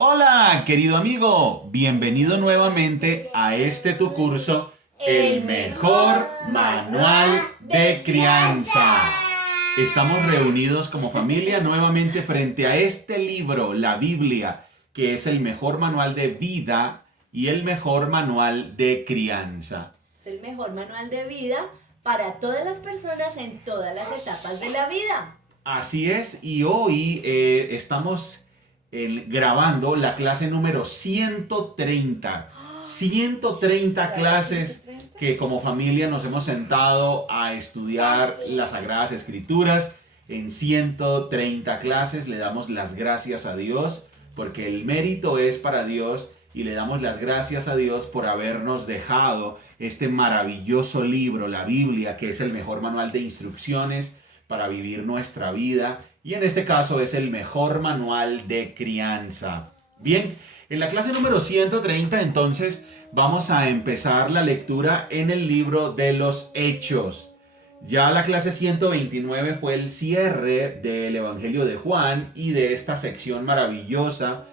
Hola, querido amigo, bienvenido nuevamente a tu curso, El mejor manual de crianza. Estamos reunidos como familia nuevamente frente a este libro, la Biblia, que es el mejor manual de vida y el mejor manual de crianza. Es el mejor manual de vida para todas las personas en todas las etapas de la vida. Así es, y hoy estamos grabando la clase número 130. 130 clases que como familia nos hemos sentado a estudiar las Sagradas Escrituras. En 130 clases le damos las gracias a Dios porque el mérito es para Dios y le damos las gracias a Dios por habernos dejado este maravilloso libro, la Biblia, que es el mejor manual de instrucciones para vivir nuestra vida y en este caso es el mejor manual de crianza. Bien, en la clase número 130 entonces vamos a empezar la lectura en el libro de los Hechos. Ya la clase 129 fue el cierre del Evangelio de Juan y de esta sección maravillosa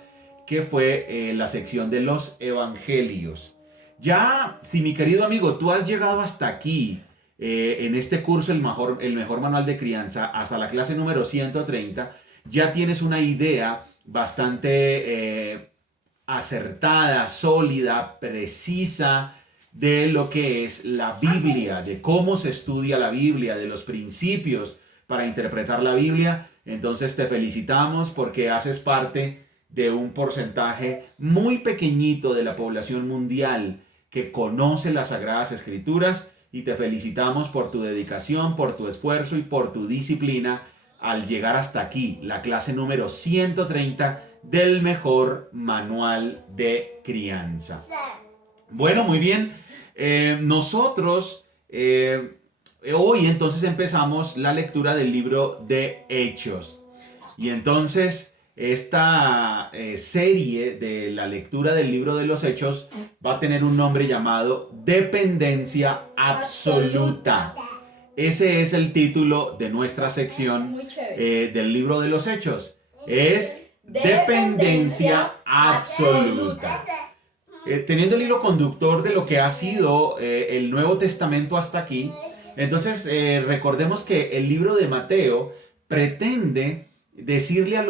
que fue la sección de los Evangelios. Ya, si mi querido amigo, tú has llegado hasta aquí, en este curso, el mejor manual de crianza, hasta la clase número 130, ya tienes una idea bastante acertada, sólida, precisa de lo que es la Biblia, de cómo se estudia la Biblia, de los principios para interpretar la Biblia. Entonces te felicitamos porque haces parte de un porcentaje muy pequeñito de la población mundial que conoce las Sagradas Escrituras y te felicitamos por tu dedicación, por tu esfuerzo y por tu disciplina al llegar hasta aquí, la clase número 130 del mejor manual de crianza. Bueno, muy bien. Nosotros hoy entonces empezamos la lectura del libro de Hechos. Y entonces esta serie de la lectura del libro de los Hechos va a tener un nombre llamado Dependencia Absoluta. Ese es el título de nuestra sección del libro de los Hechos. Es Dependencia Absoluta. Teniendo el hilo conductor de lo que ha sido el Nuevo Testamento hasta aquí, entonces recordemos que el libro de Mateo pretende decirle a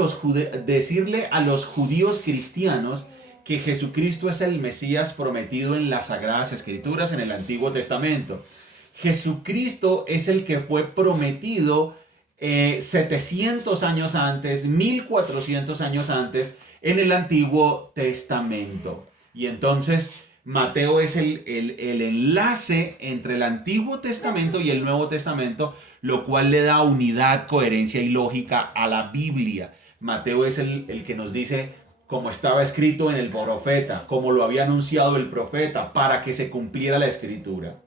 los judíos cristianos que Jesucristo es el Mesías prometido en las Sagradas Escrituras en el Antiguo Testamento. Jesucristo es el que fue prometido 700 años antes, 1400 años antes en el Antiguo Testamento. Y entonces Mateo es el enlace entre el Antiguo Testamento y el Nuevo Testamento, lo cual le da unidad, coherencia y lógica a la Biblia. Mateo es el que nos dice como estaba escrito en el profeta, como lo había anunciado el profeta, para que se cumpliera la escritura.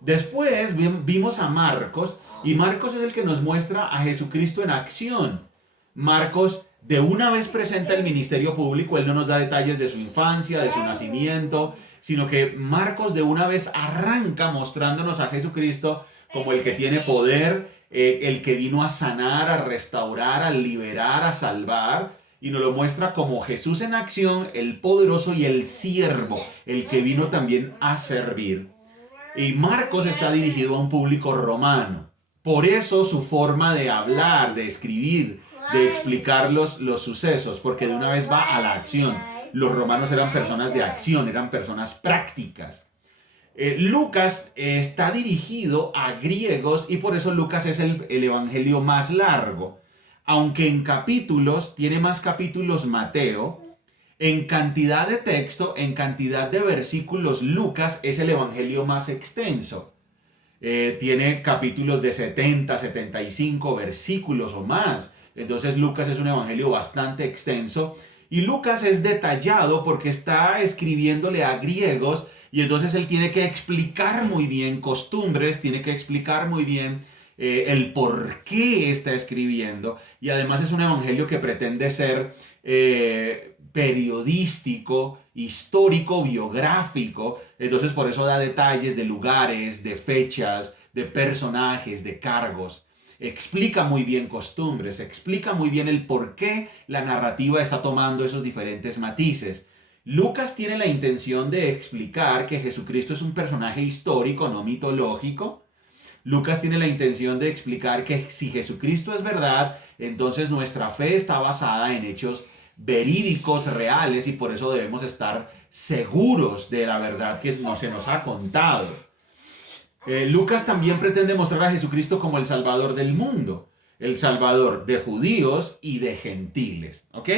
Después vimos a Marcos, y Marcos es el que nos muestra a Jesucristo en acción. Marcos de una vez presenta el ministerio público, él no nos da detalles de su infancia, de su nacimiento, sino que Marcos de una vez arranca mostrándonos a Jesucristo como el que tiene poder, el que vino a sanar, a restaurar, a liberar, a salvar, y nos lo muestra como Jesús en acción, el poderoso y el siervo, el que vino también a servir. Y Marcos está dirigido a un público romano. Por eso su forma de hablar, de escribir, de explicar los sucesos, porque de una vez va a la acción. Los romanos eran personas de acción, eran personas prácticas. Lucas está dirigido a griegos y por eso Lucas es el evangelio más largo. Aunque en capítulos, tiene más capítulos Mateo, en cantidad de texto, en cantidad de versículos, Lucas es el evangelio más extenso. Tiene capítulos de 70, 75 versículos o más. Entonces Lucas es un evangelio bastante extenso. Y Lucas es detallado porque está escribiéndole a griegos y entonces él tiene que explicar muy bien costumbres, tiene que explicar muy bien el por qué está escribiendo. Y además es un evangelio que pretende ser periodístico, histórico, biográfico. Entonces por eso da detalles de lugares, de fechas, de personajes, de cargos. explica muy bien costumbres, explica muy bien el por qué la narrativa está tomando esos diferentes matices. Lucas tiene la intención de explicar que Jesucristo es un personaje histórico, no mitológico. Lucas tiene la intención de explicar que si Jesucristo es verdad, entonces nuestra fe está basada en hechos verídicos, reales, y por eso debemos estar seguros de la verdad que se nos ha contado. Lucas también pretende mostrar a Jesucristo como el Salvador del mundo, el Salvador de judíos y de gentiles. ¿Ok?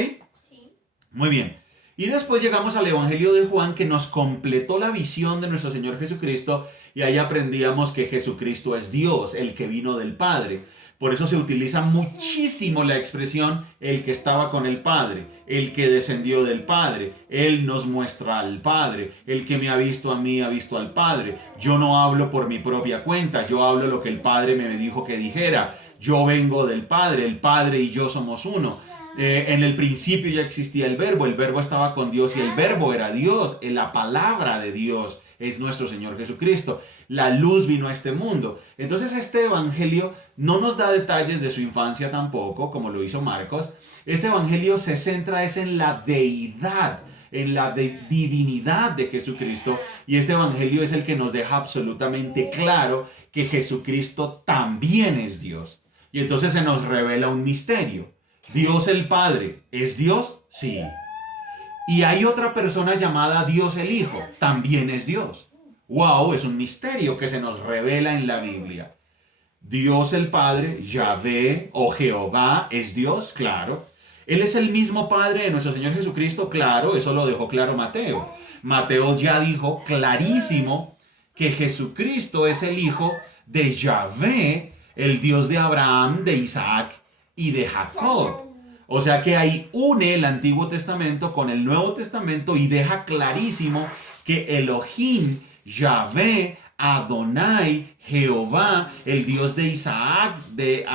Sí. Muy bien. Y después llegamos al Evangelio de Juan, que nos completó la visión de nuestro Señor Jesucristo, y ahí aprendíamos que Jesucristo es Dios, el que vino del Padre. Por eso se utiliza muchísimo la expresión el que estaba con el Padre, el que descendió del Padre. Él nos muestra al Padre. El que me ha visto a mí ha visto al Padre. Yo no hablo por mi propia cuenta, yo hablo lo que el Padre me dijo que dijera. Yo vengo del Padre, el Padre y yo somos uno. En el principio ya existía el verbo estaba con Dios y el verbo era Dios, la palabra de Dios es nuestro Señor Jesucristo. La luz vino a este mundo. Entonces este evangelio no nos da detalles de su infancia tampoco, como lo hizo Marcos. Este evangelio se centra en la deidad, en la divinidad de Jesucristo, y este evangelio es el que nos deja absolutamente claro que Jesucristo también es Dios. Y entonces se nos revela un misterio. Dios el Padre, ¿es Dios? Sí. Y hay otra persona llamada Dios el Hijo, también es Dios. ¡Wow! Es un misterio que se nos revela en la Biblia. Dios el Padre, Yahvé o Jehová, ¿es Dios? Claro. Él es el mismo Padre de nuestro Señor Jesucristo, claro, eso lo dejó claro Mateo. Mateo ya dijo clarísimo que Jesucristo es el Hijo de Yahvé, el Dios de Abraham, de Isaac y de Jacob. O sea que ahí une el Antiguo Testamento con el Nuevo Testamento y deja clarísimo que Elohim, Yahvé, Adonai, Jehová, el Dios de Isaac, de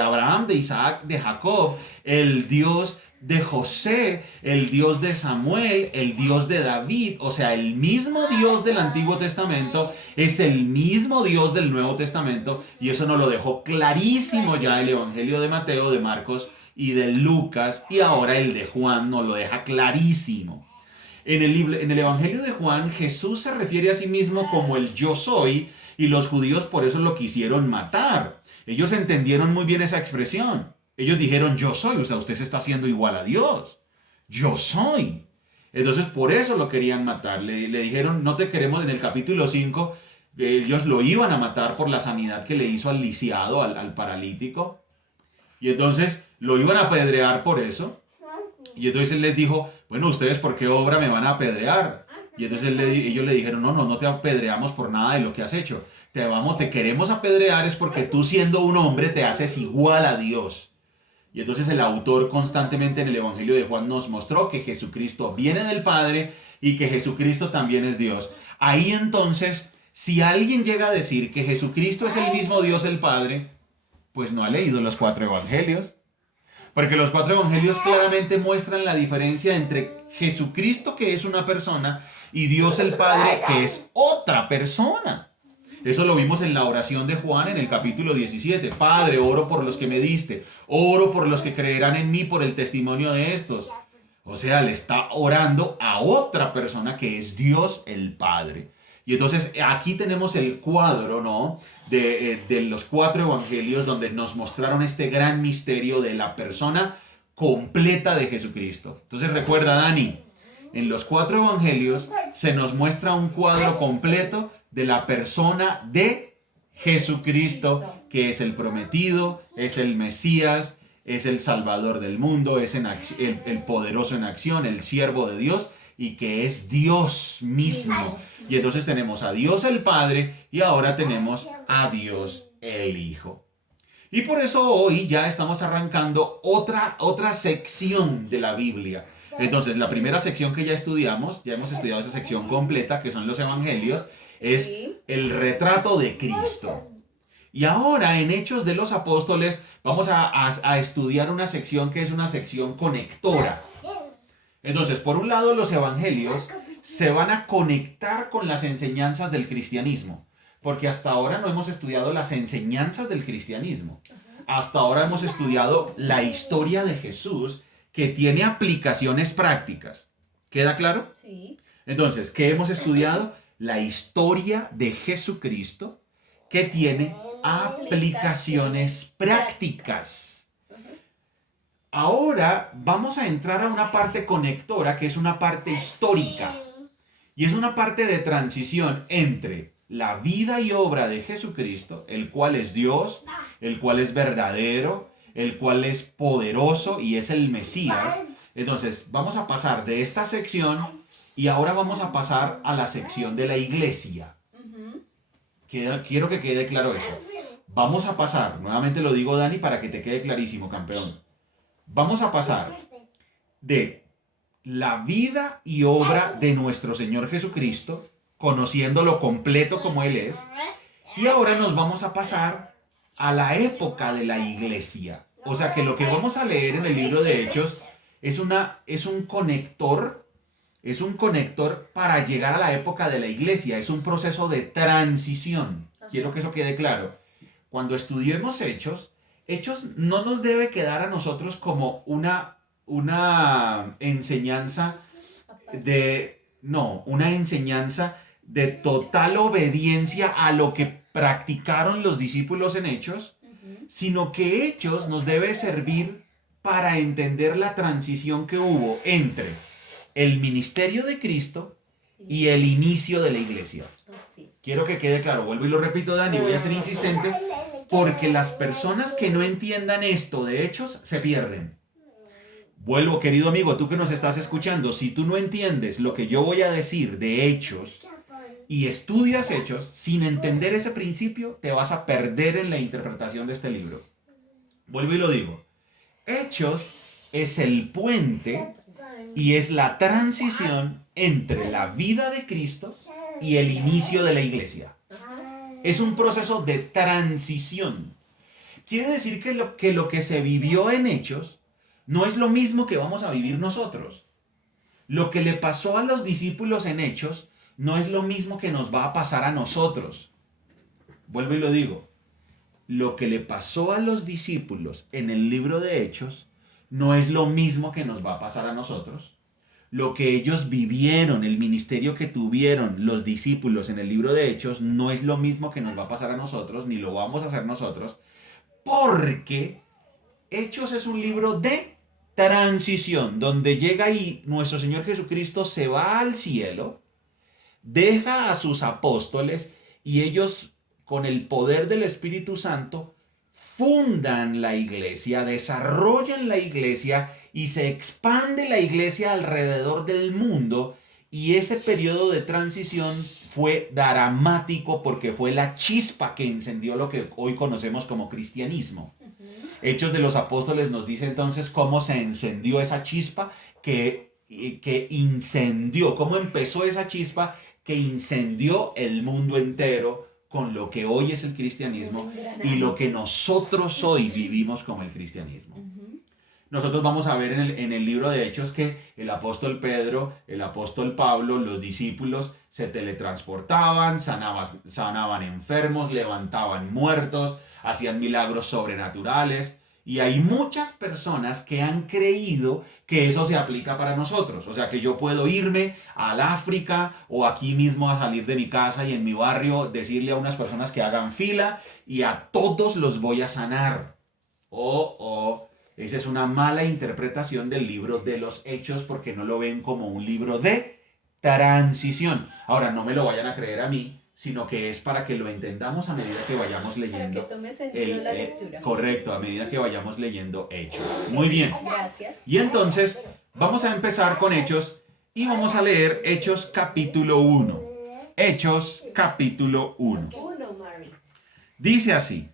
Abraham, de Isaac, de Jacob, el Dios de José, el Dios de Samuel, el Dios de David, o sea, el mismo Dios del Antiguo Testamento es el mismo Dios del Nuevo Testamento, y eso nos lo dejó clarísimo ya el Evangelio de Mateo, de Marcos y de Lucas, y ahora el de Juan nos lo deja clarísimo. En el Evangelio de Juan, Jesús se refiere a sí mismo como el yo soy, y los judíos por eso lo quisieron matar. Ellos entendieron muy bien esa expresión. Ellos dijeron, yo soy, o sea, usted se está haciendo igual a Dios. Yo soy. Entonces, por eso lo querían matar. Le dijeron, no te queremos. En el capítulo 5, ellos lo iban a matar por la sanidad que le hizo al lisiado, al paralítico. Y entonces, lo iban a apedrear por eso. Y entonces él les dijo, bueno, ¿ustedes por qué obra me van a apedrear? Y entonces ellos le dijeron, no te apedreamos por nada de lo que has hecho. Te queremos apedrear es porque tú, siendo un hombre, te haces igual a Dios. Y entonces el autor constantemente en el Evangelio de Juan nos mostró que Jesucristo viene del Padre y que Jesucristo también es Dios. Ahí entonces, si alguien llega a decir que Jesucristo es el mismo Dios el Padre, pues no ha leído los 4 evangelios. Porque los 4 evangelios claramente muestran la diferencia entre Jesucristo, que es una persona, y Dios el Padre, que es otra persona. Eso lo vimos en la oración de Juan en el capítulo 17. Padre, oro por los que me diste. Oro por los que creerán en mí por el testimonio de estos. O sea, le está orando a otra persona que es Dios el Padre. Y entonces aquí tenemos el cuadro, ¿no? De los 4 evangelios donde nos mostraron este gran misterio de la persona completa de Jesucristo. Entonces recuerda, Dani, en los 4 evangelios se nos muestra un cuadro completo de la persona de Jesucristo, que es el prometido, es el Mesías, es el Salvador del mundo, es el poderoso en acción, el siervo de Dios, y que es Dios mismo. Y entonces tenemos a Dios el Padre y ahora tenemos a Dios el Hijo. Y por eso hoy ya estamos arrancando otra sección de la Biblia. Entonces, la primera sección que ya estudiamos, ya hemos estudiado esa sección completa, que son los evangelios, es el retrato de Cristo. Y ahora en Hechos de los Apóstoles vamos a estudiar una sección que es una sección conectora. Entonces, por un lado, los evangelios se van a conectar con las enseñanzas del cristianismo, porque hasta ahora no hemos estudiado las enseñanzas del cristianismo. hasta ahora hemos estudiado la historia de Jesús que tiene aplicaciones prácticas. ¿Queda claro? Sí. Entonces, ¿qué hemos estudiado? La historia de Jesucristo que tiene aplicaciones prácticas. Ahora vamos a entrar a una parte conectora que es una parte histórica. Y es una parte de transición entre la vida y obra de Jesucristo, el cual es Dios, el cual es verdadero, el cual es poderoso y es el Mesías. Entonces, vamos a pasar de esta sección y ahora vamos a pasar a la sección de la iglesia. Quiero que quede claro eso. Vamos a pasar, nuevamente lo digo Dani para que te quede clarísimo, campeón. Vamos a pasar de la vida y obra de nuestro Señor Jesucristo, conociéndolo completo como Él es, y ahora nos vamos a pasar a la época de la iglesia. O sea que lo que vamos a leer en el libro de Hechos es un conector para llegar a la época de la iglesia, es un proceso de transición. Quiero que eso quede claro. Cuando estudiemos Hechos no nos debe quedar a nosotros como una enseñanza una enseñanza de total obediencia a lo que practicaron los discípulos en Hechos, sino que Hechos nos debe servir para entender la transición que hubo entre el ministerio de Cristo y el inicio de la iglesia. Quiero que quede claro, vuelvo y lo repito, Dani, voy a ser insistente, porque las personas que no entiendan esto de Hechos se pierden. Vuelvo, querido amigo, tú que nos estás escuchando, si tú no entiendes lo que yo voy a decir de Hechos y estudias Hechos sin entender ese principio, te vas a perder en la interpretación de este libro. Vuelvo y lo digo. Hechos es el puente y es la transición entre la vida de Cristo y el inicio de la iglesia. Es un proceso de transición. Quiere decir que lo que se vivió en Hechos no es lo mismo que vamos a vivir nosotros. Lo que le pasó a los discípulos en Hechos no es lo mismo que nos va a pasar a nosotros. Vuelvo y lo digo. Lo que le pasó a los discípulos en el libro de Hechos no es lo mismo que nos va a pasar a nosotros. Lo que ellos vivieron, el ministerio que tuvieron los discípulos en el libro de Hechos, no es lo mismo que nos va a pasar a nosotros, ni lo vamos a hacer nosotros, porque Hechos es un libro de transición, donde llega y nuestro Señor Jesucristo se va al cielo, deja a sus apóstoles y ellos, con el poder del Espíritu Santo, fundan la iglesia, desarrollan la iglesia y se expande la iglesia alrededor del mundo. Y ese periodo de transición fue dramático porque fue la chispa que encendió lo que hoy conocemos como cristianismo. Hechos de los Apóstoles nos dice entonces cómo se encendió esa chispa que incendió, cómo empezó esa chispa que incendió el mundo entero con lo que hoy es el cristianismo y lo que nosotros hoy vivimos como el cristianismo. Nosotros vamos a ver en el libro de Hechos que el apóstol Pedro, el apóstol Pablo, los discípulos se teletransportaban, sanaban enfermos, levantaban muertos, hacían milagros sobrenaturales. Y hay muchas personas que han creído que eso se aplica para nosotros. O sea, que yo puedo irme al África o aquí mismo a salir de mi casa y en mi barrio decirle a unas personas que hagan fila y a todos los voy a sanar. Esa es una mala interpretación del libro de los Hechos porque no lo ven como un libro de transición. Ahora, no me lo vayan a creer a mí, sino que es para que lo entendamos a medida que vayamos leyendo. Para que tome sentido la lectura. Correcto, a medida que vayamos leyendo Hechos. Muy bien. Gracias. Y entonces, vamos a empezar con Hechos y vamos a leer Hechos capítulo 1. Hechos capítulo 1. Dice así: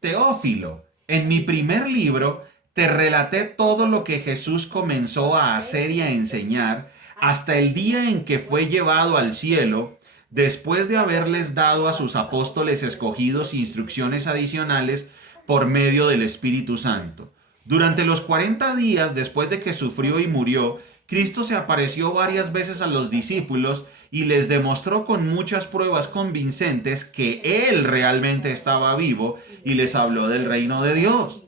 Teófilo, en mi primer libro te relaté todo lo que Jesús comenzó a hacer y a enseñar hasta el día en que fue llevado al cielo, después de haberles dado a sus apóstoles escogidos instrucciones adicionales por medio del Espíritu Santo. Durante los 40 días después de que sufrió y murió, Cristo se apareció varias veces a los discípulos y les demostró con muchas pruebas convincentes que Él realmente estaba vivo y les habló del reino de Dios.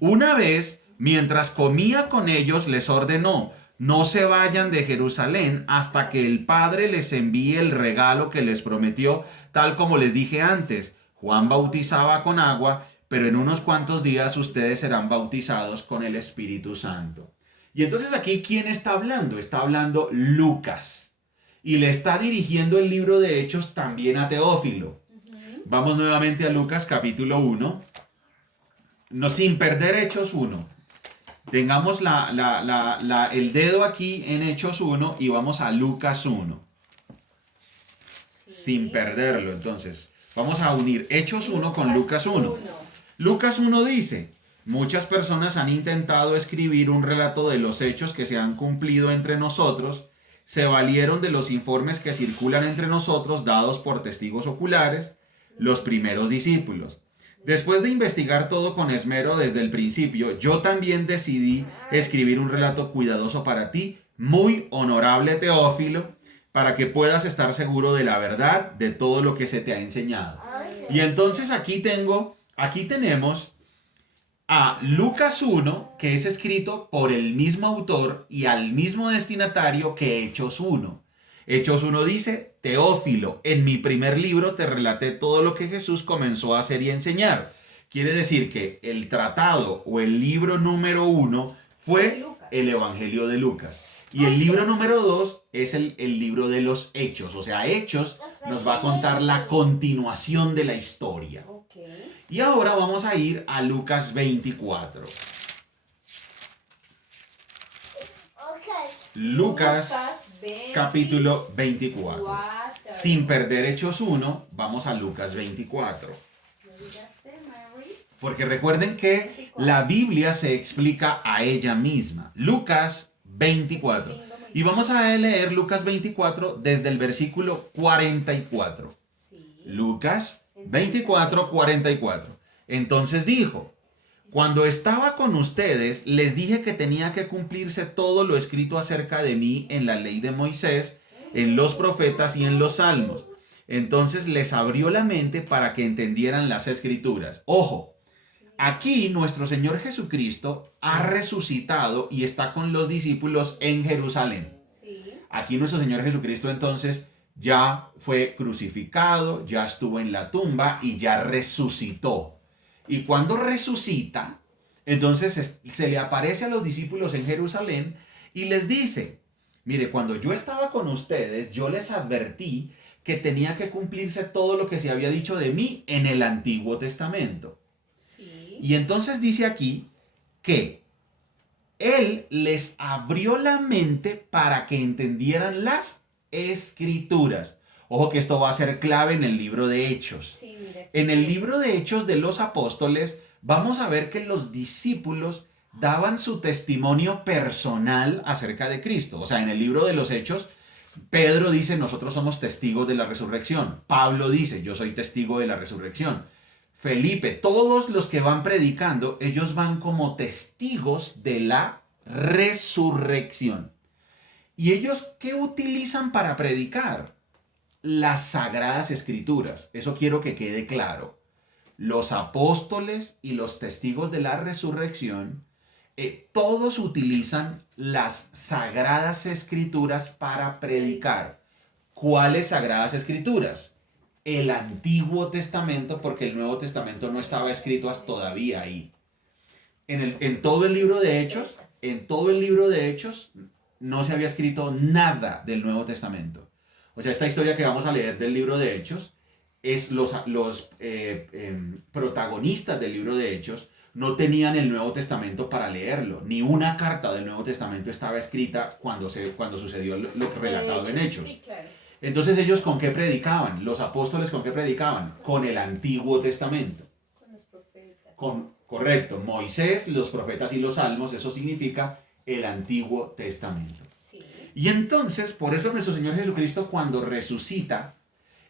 Una vez, mientras comía con ellos, les ordenó: no se vayan de Jerusalén hasta que el Padre les envíe el regalo que les prometió, tal como les dije antes. Juan bautizaba con agua, pero en unos cuantos días ustedes serán bautizados con el Espíritu Santo. Y entonces aquí, ¿quién está hablando? Está hablando Lucas. Y le está dirigiendo el libro de Hechos también a Teófilo. Vamos nuevamente a Lucas capítulo 1. No, sin perder Hechos 1. Tengamos el dedo aquí en Hechos 1 y vamos a Lucas 1. Sí. Sin perderlo, entonces. Vamos a unir Hechos 1 con Lucas 1. Lucas 1 dice: muchas personas han intentado escribir un relato de los hechos que se han cumplido entre nosotros. Se valieron de los informes que circulan entre nosotros dados por testigos oculares, los primeros discípulos. Después de investigar todo con esmero desde el principio, yo también decidí escribir un relato cuidadoso para ti, muy honorable Teófilo, para que puedas estar seguro de la verdad de todo lo que se te ha enseñado. Y entonces aquí tenemos a Lucas 1, que es escrito por el mismo autor y al mismo destinatario que Hechos 1. Hechos 1 dice: Teófilo, en mi primer libro te relaté todo lo que Jesús comenzó a hacer y enseñar. Quiere decir que el tratado o el libro número 1 fue el Evangelio de Lucas. Y el libro número 2 es el libro de los Hechos. O sea, Hechos nos va a contar la continuación de la historia. Y ahora vamos a ir a Lucas 24. Lucas capítulo 24. Sin perder Hechos 1, vamos a Lucas 24. Porque recuerden que la Biblia se explica a ella misma. Lucas 24. Y vamos a leer Lucas 24 desde el versículo 44. Lucas 24, 44. Entonces dijo: cuando estaba con ustedes, les dije que tenía que cumplirse todo lo escrito acerca de mí en la ley de Moisés, en los profetas y en los salmos. Entonces les abrió la mente para que entendieran las escrituras. Ojo, aquí nuestro Señor Jesucristo ha resucitado y está con los discípulos en Jerusalén. Aquí nuestro Señor Jesucristo entonces ya fue crucificado, ya estuvo en la tumba y ya resucitó. Y cuando resucita, entonces se le aparece a los discípulos en Jerusalén y les dice: mire, cuando yo estaba con ustedes, yo les advertí que tenía que cumplirse todo lo que se había dicho de mí en el Antiguo Testamento. Y entonces dice aquí que Él les abrió la mente para que entendieran las Escrituras. Ojo que esto va a ser clave en el libro de Hechos. En el libro de Hechos de los Apóstoles vamos a ver que los discípulos daban su testimonio personal acerca de Cristo. O sea, en el libro de los Hechos, Pedro dice: nosotros somos testigos de la resurrección. Pablo dice: yo soy testigo de la resurrección. Felipe, todos los que van predicando, ellos van como testigos de la resurrección. ¿Y ellos qué utilizan para predicar? Las Sagradas Escrituras. Eso quiero que quede claro. Los apóstoles y los testigos de la resurrección, todos utilizan las Sagradas Escrituras para predicar. ¿Cuáles Sagradas Escrituras? El Antiguo Testamento, porque el Nuevo Testamento no estaba escrito todavía ahí. En todo el libro de Hechos, no se había escrito nada del Nuevo Testamento. O sea, esta historia que vamos a leer del libro de Hechos, es los protagonistas del libro de Hechos no tenían el Nuevo Testamento para leerlo. Ni una carta del Nuevo Testamento estaba escrita cuando sucedió lo relatado en Hechos. Sí, claro. Entonces, ¿ellos con qué predicaban? Los apóstoles, ¿con qué predicaban? Con el Antiguo Testamento. Con los profetas. Correcto. Moisés, los profetas y los salmos, eso significa el Antiguo Testamento. Y entonces, por eso nuestro Señor Jesucristo, cuando resucita,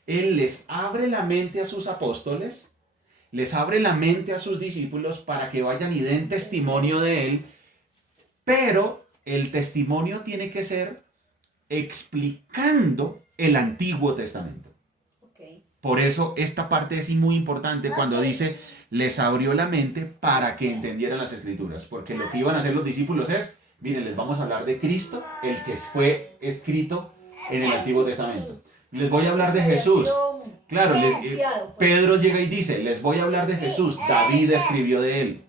Él les abre la mente a sus apóstoles, les abre la mente a sus discípulos para que vayan y den testimonio de Él, pero el testimonio tiene que ser explicando el Antiguo Testamento. Ok. Por eso esta parte es muy importante cuando dice, les abrió la mente para que entendieran las Escrituras. Porque lo que iban a hacer los discípulos es, miren, les vamos a hablar de Cristo, el que fue escrito en el Antiguo Testamento. Les voy a hablar de Jesús. Claro, Pedro llega y dice, les voy a hablar de Jesús. David escribió de él.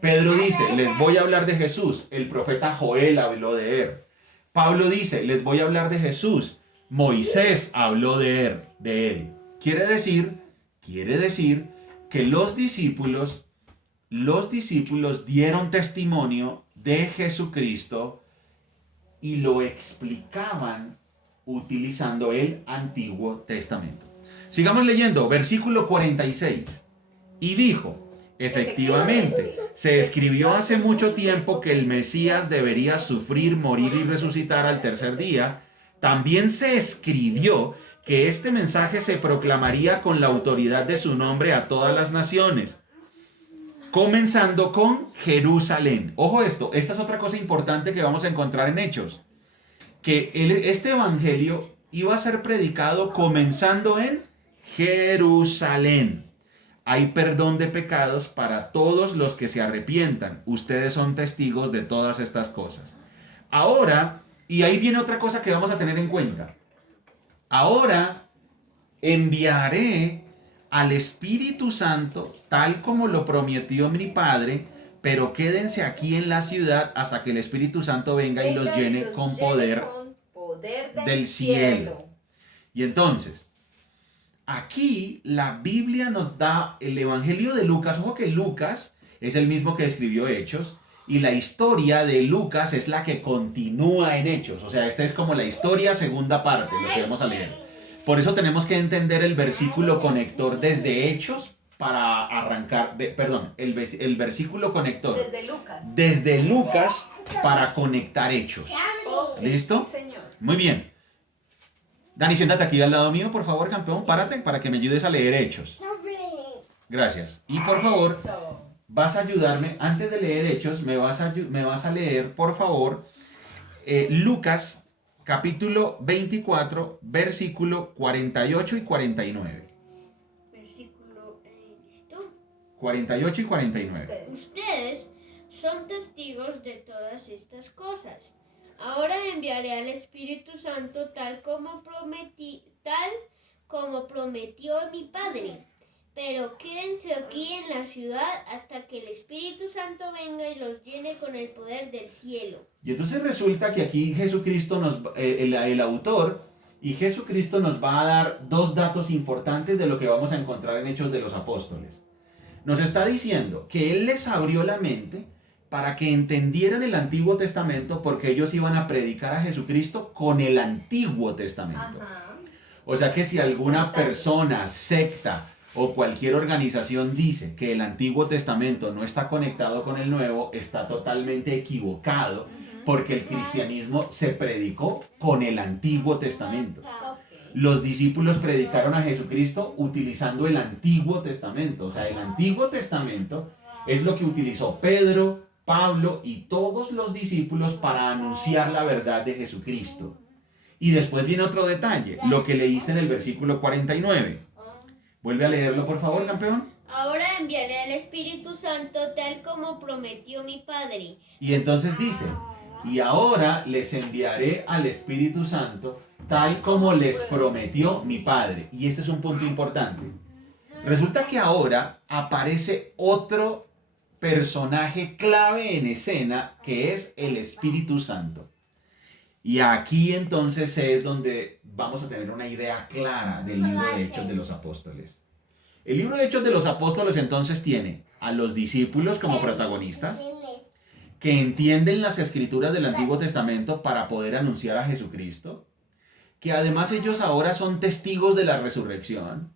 Pedro dice, les voy a hablar de Jesús. El profeta Joel habló de él. Pablo dice, les voy a hablar de Jesús. Moisés habló de él. Quiere decir que los discípulos dieron testimonio de Jesucristo y lo explicaban utilizando el Antiguo Testamento. Sigamos leyendo, versículo 46. Y dijo, efectivamente, se escribió hace mucho tiempo que el Mesías debería sufrir, morir y resucitar al tercer día. También se escribió que este mensaje se proclamaría con la autoridad de su nombre a todas las naciones, comenzando con Jerusalén. Ojo esto, esta es otra cosa importante que vamos a encontrar en Hechos, que este evangelio iba a ser predicado comenzando en Jerusalén. Hay perdón de pecados para todos los que se arrepientan. Ustedes son testigos de todas estas cosas. Ahora, y ahí viene otra cosa que vamos a tener en cuenta. Ahora enviaré al Espíritu Santo tal como lo prometió mi Padre, pero quédense aquí en la ciudad hasta que el Espíritu Santo venga y los llene con poder del cielo. Y entonces, aquí la Biblia nos da el Evangelio de Lucas. Ojo que Lucas es el mismo que escribió Hechos, y la historia de Lucas es la que continúa en Hechos. O sea, esta es como la historia segunda parte, lo que vamos a leer. Por eso tenemos que entender el versículo conector desde Hechos para arrancar, el versículo conector desde Lucas para conectar Hechos. ¿Listo? Sí, señor. Muy bien. Dani, siéntate aquí al lado mío, por favor, campeón. Párate para que me ayudes a leer Hechos. Gracias. Y por favor, vas a ayudarme, antes de leer Hechos, me vas a leer, por favor, Lucas, capítulo 24, versículo 48 y 49. ¿Listo? 48 y 49. Ustedes son testigos de todas estas cosas. Ahora enviaré al Espíritu Santo tal como prometió mi Padre. Pero quédense aquí en la ciudad hasta que el Espíritu Santo venga y los llene con el poder del cielo. Y entonces resulta que aquí Jesucristo el autor, y Jesucristo nos va a dar dos datos importantes de lo que vamos a encontrar en Hechos de los Apóstoles. Nos está diciendo que Él les abrió la mente para que entendieran el Antiguo Testamento, porque ellos iban a predicar a Jesucristo con el Antiguo Testamento. Ajá. O sea que si alguna persona, secta o cualquier organización dice que el Antiguo Testamento no está conectado con el Nuevo, está totalmente equivocado, porque el cristianismo se predicó con el Antiguo Testamento. Los discípulos predicaron a Jesucristo utilizando el Antiguo Testamento. O sea, el Antiguo Testamento es lo que utilizó Pedro, Pablo y todos los discípulos para anunciar la verdad de Jesucristo. Y después viene otro detalle, lo que leíste en el versículo 49. Vuelve a leerlo, por favor, campeón. Ahora enviaré al Espíritu Santo tal como prometió mi Padre. Y entonces dice, y ahora les enviaré al Espíritu Santo tal como les prometió mi Padre. Y este es un punto importante. Resulta que ahora aparece otro personaje clave en escena, que es el Espíritu Santo. Y aquí entonces es donde vamos a tener una idea clara del libro de Hechos de los Apóstoles. El libro de Hechos de los Apóstoles entonces tiene a los discípulos como protagonistas, que entienden las escrituras del Antiguo Testamento para poder anunciar a Jesucristo, que además ellos ahora son testigos de la resurrección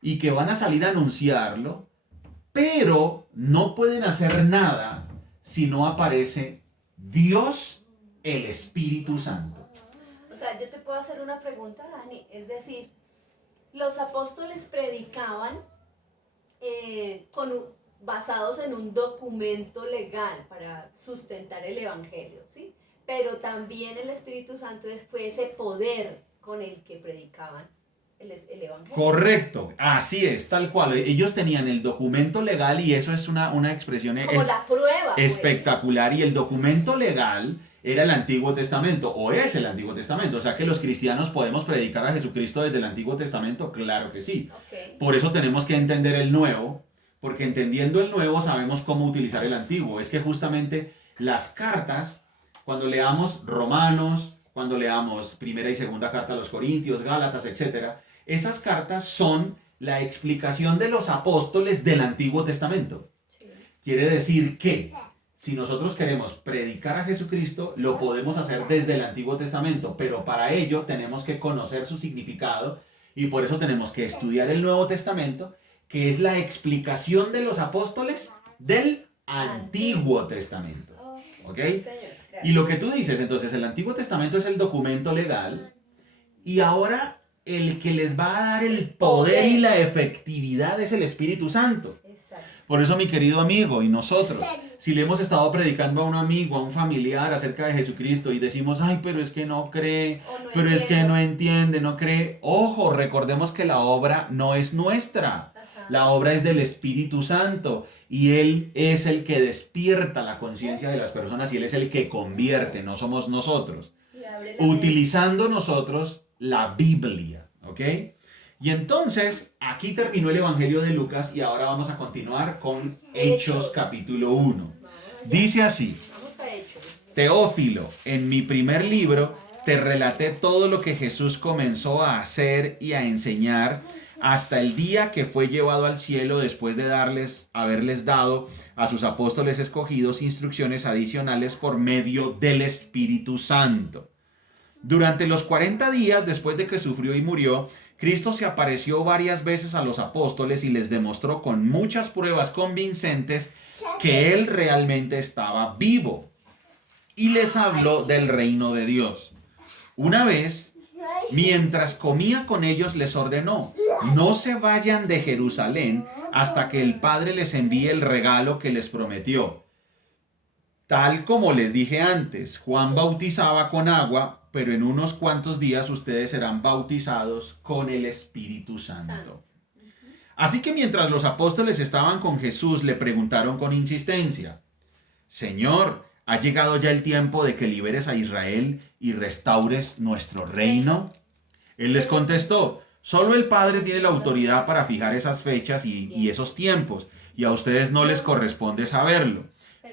y que van a salir a anunciarlo, pero no pueden hacer nada si no aparece Dios, el Espíritu Santo. O sea, yo te puedo hacer una pregunta, Dani. Es decir, los apóstoles predicaban basados en un documento legal para sustentar el evangelio, ¿sí? pero también el Espíritu Santo fue ese poder con el que predicaban el Evangelio. Correcto, así es, tal cual. Ellos tenían el documento legal y eso es una expresión Como la prueba, pues. espectacular. Y el documento legal era el Antiguo Testamento, o Sí. es el Antiguo Testamento. O sea que los cristianos podemos predicar a Jesucristo desde el Antiguo Testamento, claro que sí. Ok. Por eso tenemos que entender el Nuevo, porque entendiendo el Nuevo sabemos cómo utilizar el Antiguo. Es que justamente las cartas, cuando leamos Romanos, cuando leamos Primera y Segunda Carta a los Corintios, Gálatas, etcétera, esas cartas son la explicación de los apóstoles del Antiguo Testamento. Sí. Quiere decir que si nosotros queremos predicar a Jesucristo, lo podemos hacer desde el Antiguo Testamento, pero para ello tenemos que conocer su significado y por eso tenemos que estudiar el Nuevo Testamento, que es la explicación de los apóstoles del Antiguo Testamento. ¿Ok? Sí, señor. Gracias. Y lo que tú dices, entonces, el Antiguo Testamento es el documento legal y ahora el que les va a dar el poder y la efectividad es el Espíritu Santo. Exacto. Por eso, mi querido amigo, y nosotros, si le hemos estado predicando a un amigo, a un familiar acerca de Jesucristo y decimos, ay, pero es que no cree, O no pero es que entiendo. no entiende, no cree, ojo, recordemos que la obra no es nuestra. Ajá. La obra es del Espíritu Santo y Él es el que despierta la conciencia de las personas y Él es el que convierte, no somos nosotros. Y abre la mente. Utilizando nosotros la Biblia, ¿ok? Y entonces, aquí terminó el Evangelio de Lucas y ahora vamos a continuar con Hechos capítulo 1. Vamos allá. Dice así, Vamos a Hechos. Teófilo, en mi primer libro te relaté todo lo que Jesús comenzó a hacer y a enseñar hasta el día que fue llevado al cielo después de haberles dado a sus apóstoles escogidos instrucciones adicionales por medio del Espíritu Santo. Durante los 40 días después de que sufrió y murió, Cristo se apareció varias veces a los apóstoles y les demostró con muchas pruebas convincentes que Él realmente estaba vivo. Y les habló del reino de Dios. Una vez, mientras comía con ellos, les ordenó, no se vayan de Jerusalén hasta que el Padre les envíe el regalo que les prometió. Tal como les dije antes, Juan bautizaba con agua, pero en unos cuantos días ustedes serán bautizados con el Espíritu Santo. Así que mientras los apóstoles estaban con Jesús, le preguntaron con insistencia, Señor, ¿ha llegado ya el tiempo de que liberes a Israel y restaures nuestro reino? Él les contestó, solo el Padre tiene la autoridad para fijar esas fechas y esos tiempos, y a ustedes no les corresponde saberlo.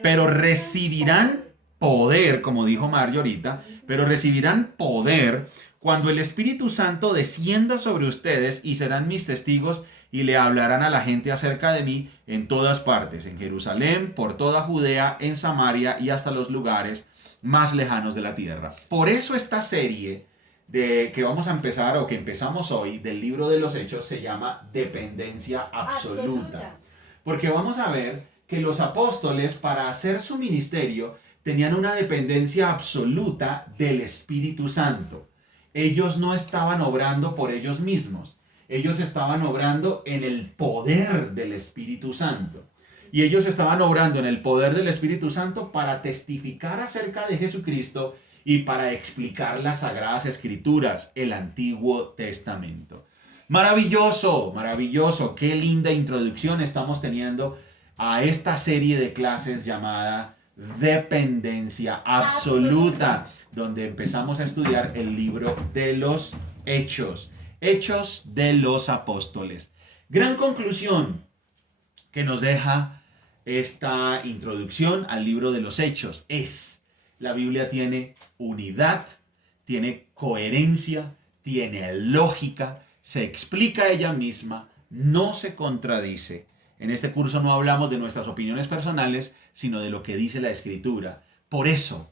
Pero recibirán poder, como dijo Mario ahorita, pero recibirán poder cuando el Espíritu Santo descienda sobre ustedes y serán mis testigos y le hablarán a la gente acerca de mí en todas partes, en Jerusalén, por toda Judea, en Samaria y hasta los lugares más lejanos de la tierra. Por eso esta serie que vamos a empezar o que empezamos hoy del libro de los Hechos se llama Dependencia Absoluta. Porque vamos a ver que los apóstoles para hacer su ministerio tenían una dependencia absoluta del Espíritu Santo. Ellos no estaban obrando por ellos mismos. Ellos estaban obrando en el poder del Espíritu Santo. Y ellos estaban obrando en el poder del Espíritu Santo para testificar acerca de Jesucristo y para explicar las Sagradas Escrituras, el Antiguo Testamento. Maravilloso, maravilloso. Qué linda introducción estamos teniendo a esta serie de clases llamada Dependencia Absoluta, donde empezamos a estudiar el libro de los Hechos. Hechos de los Apóstoles. Gran conclusión que nos deja esta introducción al libro de los Hechos es: la Biblia tiene unidad, tiene coherencia, tiene lógica, se explica ella misma, no se contradice. En este curso no hablamos de nuestras opiniones personales, sino de lo que dice la Escritura. Por eso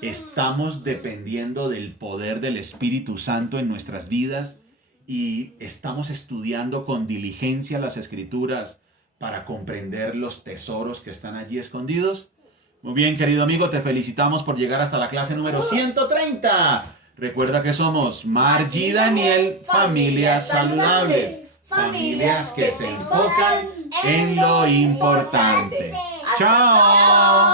estamos dependiendo del poder del Espíritu Santo en nuestras vidas y estamos estudiando con diligencia las Escrituras para comprender los tesoros que están allí escondidos. Muy bien, querido amigo, te felicitamos por llegar hasta la clase número 130. Recuerda que somos Margie y Daniel, familias saludables. Familias que se enfocan en lo importante. ¡Chao!